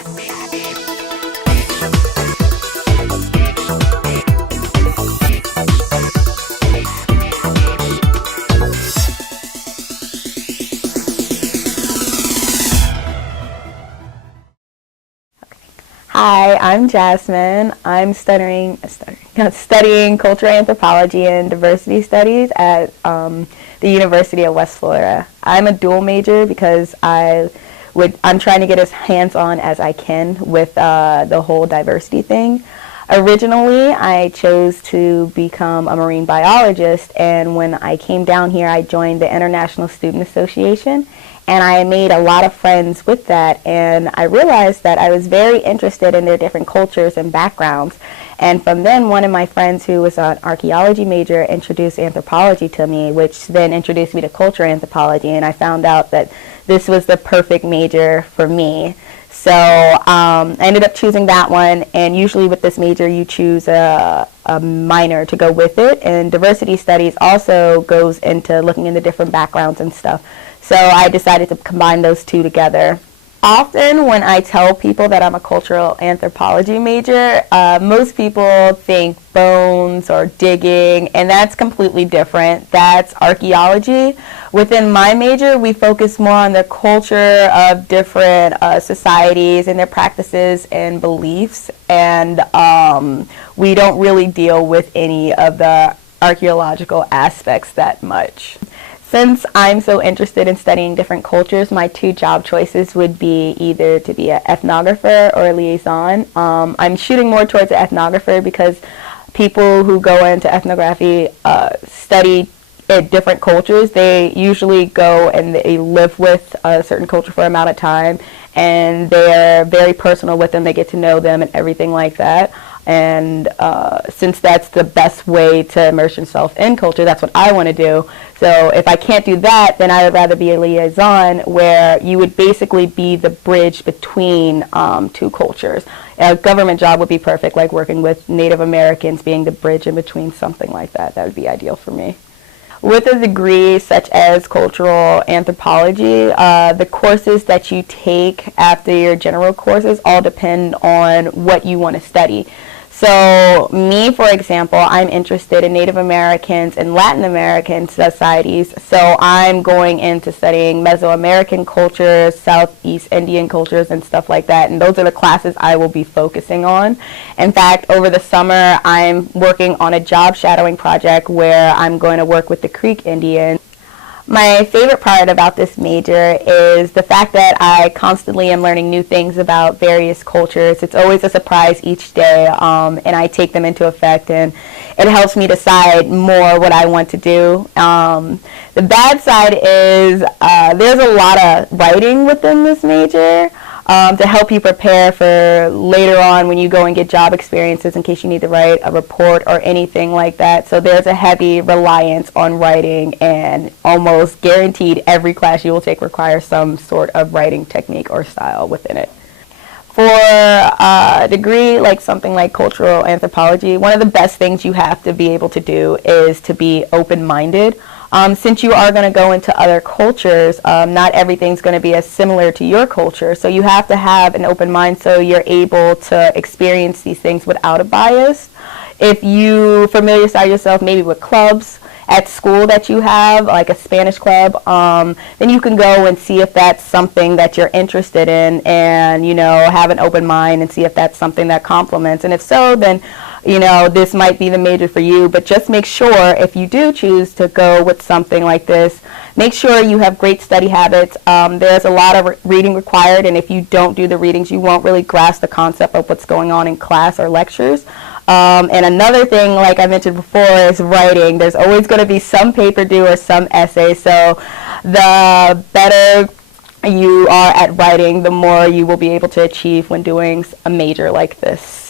Hi, I'm Jasmine. I'm studying cultural anthropology and diversity studies at the University of West Florida. I'm a dual major because I'm trying to get as hands-on as I can with the whole diversity thing. Originally, I chose to become a marine biologist, and when I came down here, I joined the International Student Association, and I made a lot of friends with that, and I realized that I was very interested in their different cultures and backgrounds. And from then, one of my friends who was an archaeology major introduced anthropology to me, which then introduced me to cultural anthropology, and I found out that this was the perfect major for me. So I ended up choosing that one, and usually with this major you choose a minor to go with it, and diversity studies also goes into looking into different backgrounds and stuff. So I decided to combine those two together. Often when I tell people that I'm a cultural anthropology major, most people think bones or digging, and that's completely different. That's archaeology. Within my major, we focus more on the culture of different societies and their practices and beliefs, and we don't really deal with any of the archaeological aspects that much. Since I'm so interested in studying different cultures, my two job choices would be either to be an ethnographer or a liaison. I'm shooting more towards an ethnographer because people who go into ethnography study different cultures. They usually go and they live with a certain culture for an amount of time, and they're very personal with them. They get to know them and everything like that. And since that's the best way to immerse yourself in culture, that's what I want to do. So if I can't do that, then I would rather be a liaison, where you would basically be the bridge between two cultures. A government job would be perfect, like working with Native Americans, being the bridge in between, something like that. That would be ideal for me. With a degree such as cultural anthropology, the courses that you take after your general courses all depend on what you want to study. So me, for example, I'm interested in Native Americans and Latin American societies, so I'm going into studying Mesoamerican cultures, Southeast Indian cultures, and stuff like that, and those are the classes I will be focusing on. In fact, over the summer, I'm working on a job shadowing project where I'm going to work with the Creek Indians. My favorite part about this major is the fact that I constantly am learning new things about various cultures. It's always a surprise each day, and I take them into effect, and it helps me decide more what I want to do. The bad side is there's a lot of writing within this major to help you prepare for later on when you go and get job experiences, in case you need to write a report or anything like that. So there's a heavy reliance on writing, and almost guaranteed every class you will take requires some sort of writing technique or style within it. For a degree like something like cultural anthropology, one of the best things you have to be able to do is to be open-minded. Since you are going to go into other cultures, not everything's going to be as similar to your culture, so you have to have an open mind so you're able to experience these things without a bias. If you familiarize yourself maybe with clubs at school that you have, like a Spanish club, then you can go and see if that's something that you're interested in, and have an open mind and see if that's something that complements. And if so, then this might be the major for you. But just make sure, if you do choose to go with something like this, make sure you have great study habits. There's a lot of reading required, and if you don't do the readings, you won't really grasp the concept of what's going on in class or lectures. And another thing, like I mentioned before, is writing. There's always going to be some paper due or some essay, so the better you are at writing, the more you will be able to achieve when doing a major like this.